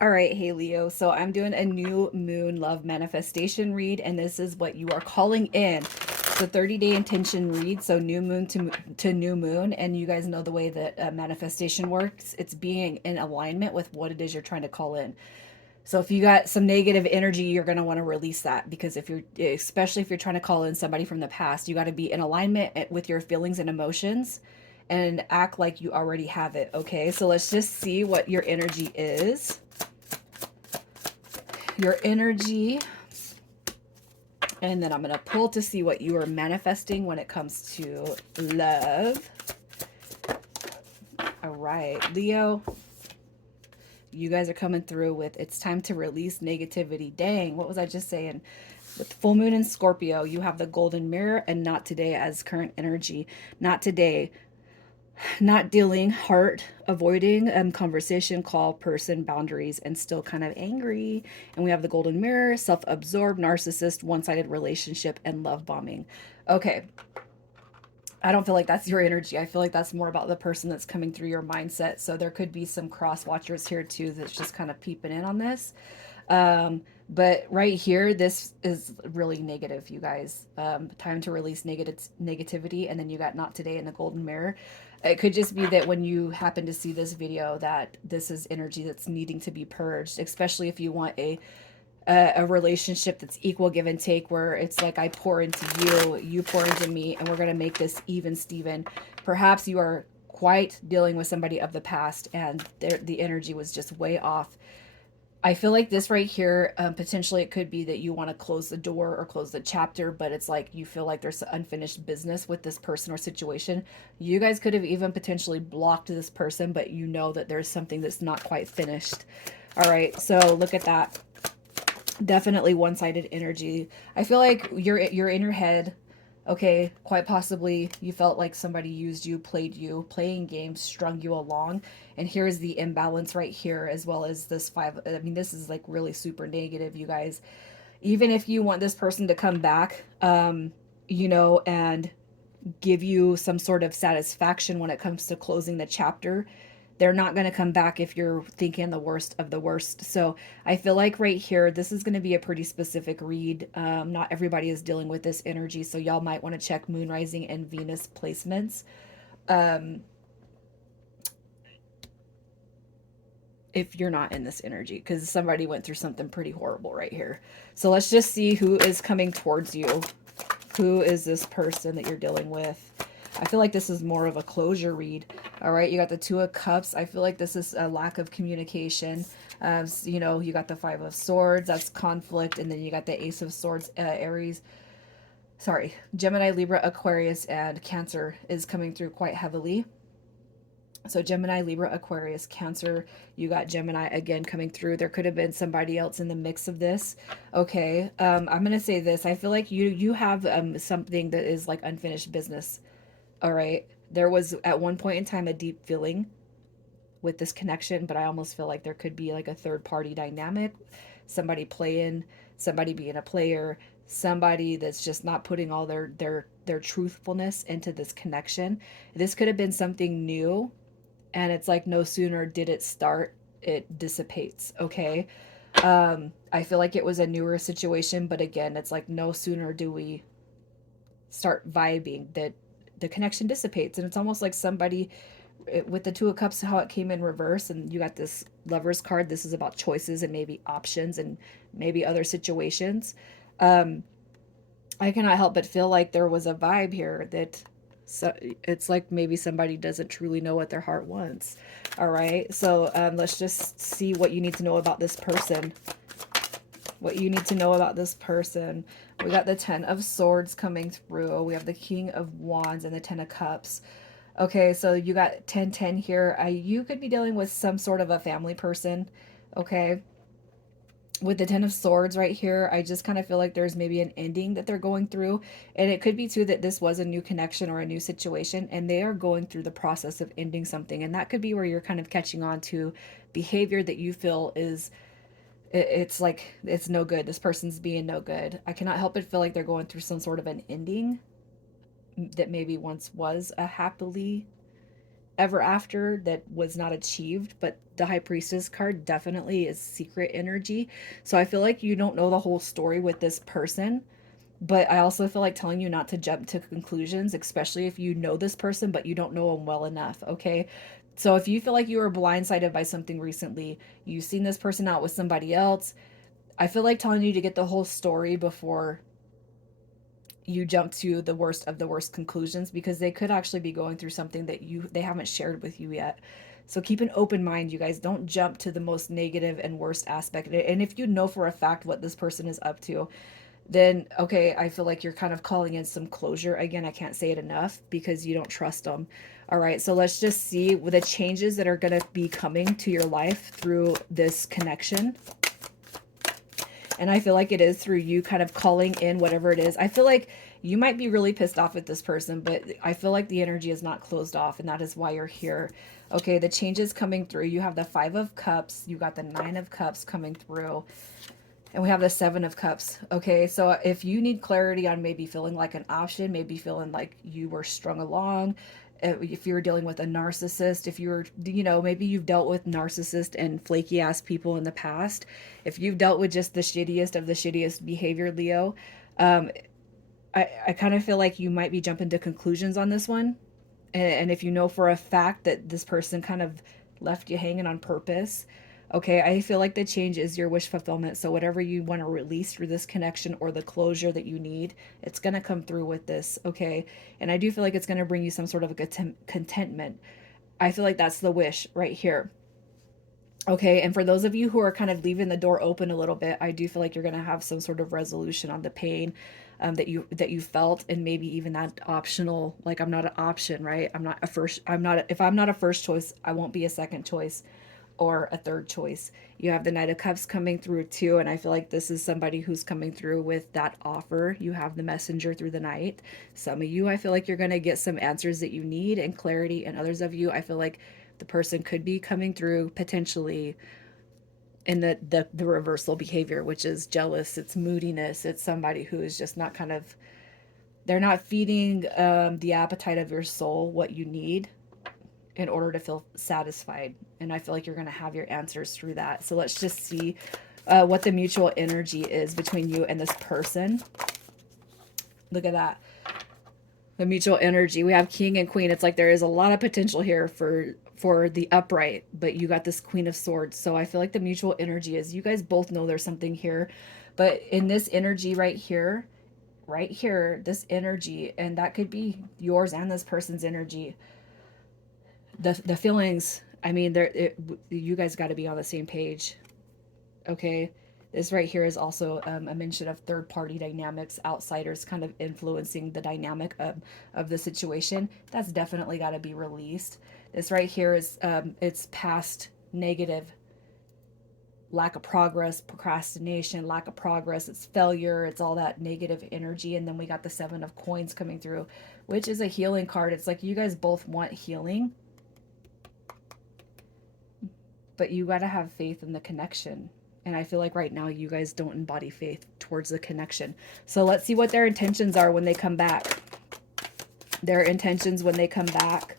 All right, hey Leo. So I'm doing a new moon love manifestation read, and this is what you are calling in. It's a 30-day intention read, so new moon to new moon, and you guys know the way that manifestation works. It's being in alignment with what it is you're trying to call in. So if you got some negative energy, you're going to want to release that because if you're, especially if you're trying to call in somebody from the past, you got to be in alignment with your feelings and emotions and act like you already have it. Okay, so let's just see what your energy is. Your energy, and then I'm going to pull to see what you are manifesting when it comes to love. All right, Leo, you guys are coming through with it's time to release negativity. Dang, what was I just saying? With full moon in Scorpio, you have the golden mirror and not today as current energy. Not today. Not dealing, heart, avoiding conversation, call, person, boundaries, and still kind of angry. And we have the golden mirror, self absorbed, narcissist, one sided relationship, and love bombing. Okay, I don't feel like that's your energy. I feel like that's more about the person that's coming through your mindset. So there could be some cross watchers here too that's just kind of peeping in on this. But right here, this is really negative, you guys. Time to release negativity, and then you got not today in the golden mirror. It could just be that when you happen to see this video, that this is energy that's needing to be purged, especially if you want a relationship that's equal give and take, where it's like I pour into you, you pour into me, and we're gonna make this even Steven. Perhaps you are quite dealing with somebody of the past, and the energy was just way off. I feel like this right here, potentially it could be that you want to close the door or close the chapter, but it's like you feel like there's unfinished business with this person or situation. You guys could have even potentially blocked this person, but you know that there's something that's not quite finished. All right, so look at that. Definitely one-sided energy. I feel like you're in your head. Okay, quite possibly you felt like somebody used you, played you, playing games, strung you along. And here's the imbalance right here, as well as this five. I mean, this is like really super negative, you guys. Even if you want this person to come back, and give you some sort of satisfaction when it comes to closing the chapter, they're not going to come back if you're thinking the worst of the worst. So I feel like right here, this is going to be a pretty specific read. Not everybody is dealing with this energy, so y'all might want to check moon rising and Venus placements if you're not in this energy, because somebody went through something pretty horrible right here. So let's just see who is coming towards you. Who is this person that you're dealing with? I feel like this is more of a closure read. All right, you got the Two of Cups. I feel like this is a lack of communication. You got the Five of Swords. That's conflict. And then you got the Ace of Swords, Aries. Sorry, Gemini, Libra, Aquarius, and Cancer is coming through quite heavily. So Gemini, Libra, Aquarius, Cancer, you got Gemini again coming through. There could have been somebody else in the mix of this. Okay, I'm gonna say this. I feel like you have something that is like unfinished business. All right. There was at one point in time a deep feeling with this connection, but I almost feel like there could be like a third party dynamic, somebody playing, somebody being a player, somebody that's just not putting all their truthfulness into this connection. This could have been something new, and it's like no sooner did it start, it dissipates. Okay. I feel like it was a newer situation, but again, it's like no sooner do we start vibing that the connection dissipates, and it's almost like somebody with the Two of Cups, how it came in reverse, and you got this Lovers card. This is about choices and maybe options and maybe other situations. I cannot help but feel like there was a vibe here that, so it's like maybe somebody doesn't truly know what their heart wants. All right, so let's just see what you need to know about this person. What you need to know about this person. We got the Ten of Swords coming through. We have the King of Wands and the Ten of Cups. Okay, so you got 10-10 here. You could be dealing with some sort of a family person. Okay, with the Ten of Swords right here, I just kind of feel like there's maybe an ending that they're going through. And it could be too that this was a new connection or a new situation, and they are going through the process of ending something. And that could be where you're kind of catching on to behavior that you feel is, it's like it's no good. This person's being no good. I cannot help but feel like they're going through some sort of an ending that maybe once was a happily ever after that was not achieved, but the High Priestess card definitely is secret energy. So I feel like you don't know the whole story with this person, but I also feel like telling you not to jump to conclusions, especially if you know this person but you don't know them well enough, okay? So if you feel like you were blindsided by something recently, you've seen this person out with somebody else, I feel like telling you to get the whole story before you jump to the worst of the worst conclusions, because they could actually be going through something that they haven't shared with you yet. So keep an open mind, you guys. Don't jump to the most negative and worst aspect. And if you know for a fact what this person is up to, then okay, I feel like you're kind of calling in some closure. Again, I can't say it enough because you don't trust them. All right, so let's just see the changes that are going to be coming to your life through this connection. And I feel like it is through you kind of calling in whatever it is. I feel like you might be really pissed off at this person, but I feel like the energy is not closed off, and that is why you're here. Okay, the changes coming through. You have the 5 of Cups. You got the 9 of Cups coming through. And we have the 7 of Cups. Okay, so if you need clarity on maybe feeling like an option, maybe feeling like you were strung along, if you're dealing with a narcissist, if you're, maybe you've dealt with narcissist and flaky ass people in the past, if you've dealt with just the shittiest of the shittiest behavior, Leo, um, I kind of feel like you might be jumping to conclusions on this one. And if you know for a fact that this person kind of left you hanging on purpose, okay, I feel like the change is your wish fulfillment. So whatever you want to release through this connection or the closure that you need, it's going to come through with this, okay? And I do feel like it's going to bring you some sort of a contentment. I feel like that's the wish right here. Okay, and for those of you who are kind of leaving the door open a little bit, I do feel like you're going to have some sort of resolution on the pain that you felt, and maybe even that optional, like, I'm not an option, right? I'm not a first. I'm not. If I'm not a first choice, I won't be a second choice or a third choice. You have the Knight of Cups coming through too, and I feel like this is somebody who's coming through with that offer. You have the Messenger through the night. Some of you, I feel like you're going to get some answers that you need and clarity, and others of you, I feel like the person could be coming through potentially in the reversal behavior, which is jealous, it's moodiness, it's somebody who is just not kind of, they're not feeding the appetite of your soul what you need in order to feel satisfied. And I feel like you're going to have your answers through that. So let's just see what the mutual energy is between you and this person. Look at that. The mutual energy. We have King and Queen. It's like there is a lot of potential here for the upright, but you got this Queen of Swords. So I feel like the mutual energy is you guys both know there's something here. But in this energy right here, this energy, and that could be yours and this person's energy, the feelings, I mean, you guys got to be on the same page. Okay, this right here is also a mention of third party dynamics, outsiders kind of influencing the dynamic of the situation. That's definitely got to be released. This right here is it's past negative, lack of progress, procrastination, lack of progress, it's failure, it's all that negative energy. And then we got the 7 of Coins coming through, which is a healing card. It's like you guys both want healing, but you got to have faith in the connection. And I feel like right now you guys don't embody faith towards the connection. So let's see what their intentions are when they come back. Their intentions when they come back.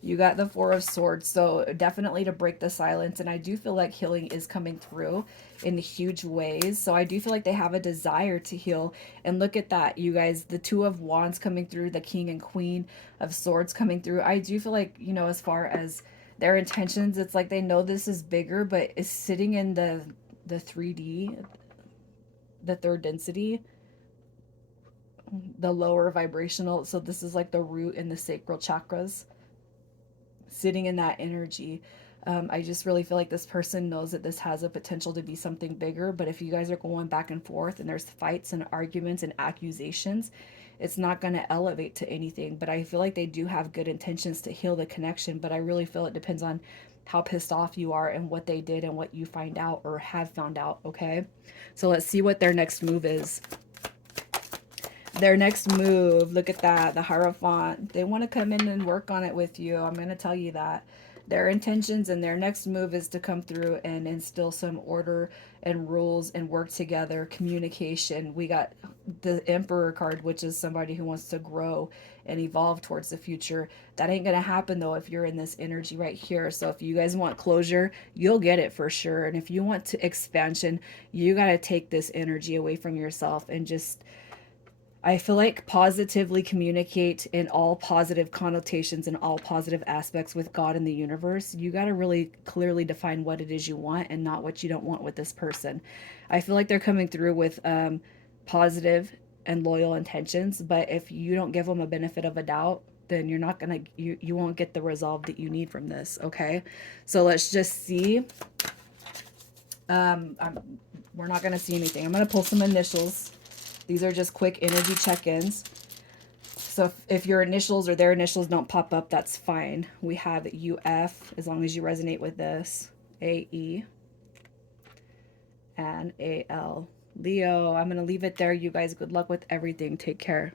You got the 4 of Swords, so definitely to break the silence. And I do feel like healing is coming through in huge ways. So I do feel like they have a desire to heal. And look at that, you guys, the 2 of Wands coming through, the King and Queen of Swords coming through. I do feel like, as far as their intentions, it's like they know this is bigger, but it's sitting in the 3D, the third density, the lower vibrational. So this is like the root and the sacral chakras, sitting in that energy. I just really feel like this person knows that this has a potential to be something bigger. But if you guys are going back and forth and there's fights and arguments and accusations, it's not going to elevate to anything. But I feel like they do have good intentions to heal the connection. But I really feel it depends on how pissed off you are and what they did and what you find out or have found out. Okay, so let's see what their next move is. Their next move, look at that, the Hierophant. They want to come in and work on it with you. I'm going to tell you that. Their intentions and their next move is to come through and instill some order and rules and work together, communication. We got the Emperor card, which is somebody who wants to grow and evolve towards the future. That ain't going to happen though if you're in this energy right here. So if you guys want closure, you'll get it for sure. And if you want to expansion, you got to take this energy away from yourself and just, I feel like, positively communicate in all positive connotations and all positive aspects with God and the universe. You got to really clearly define what it is you want and not what you don't want with this person. I feel like they're coming through with positive and loyal intentions, but if you don't give them a benefit of a doubt, then you're not gonna, you won't get the resolve that you need from this. Okay, so let's just see. um I'm, we're not gonna see anything. I'm gonna pull some initials. These are just quick energy check-ins. So if your initials or their initials don't pop up, that's fine. We have UF, as long as you resonate with this, AE, and AL. Leo, I'm going to leave it there. You guys, good luck with everything. Take care.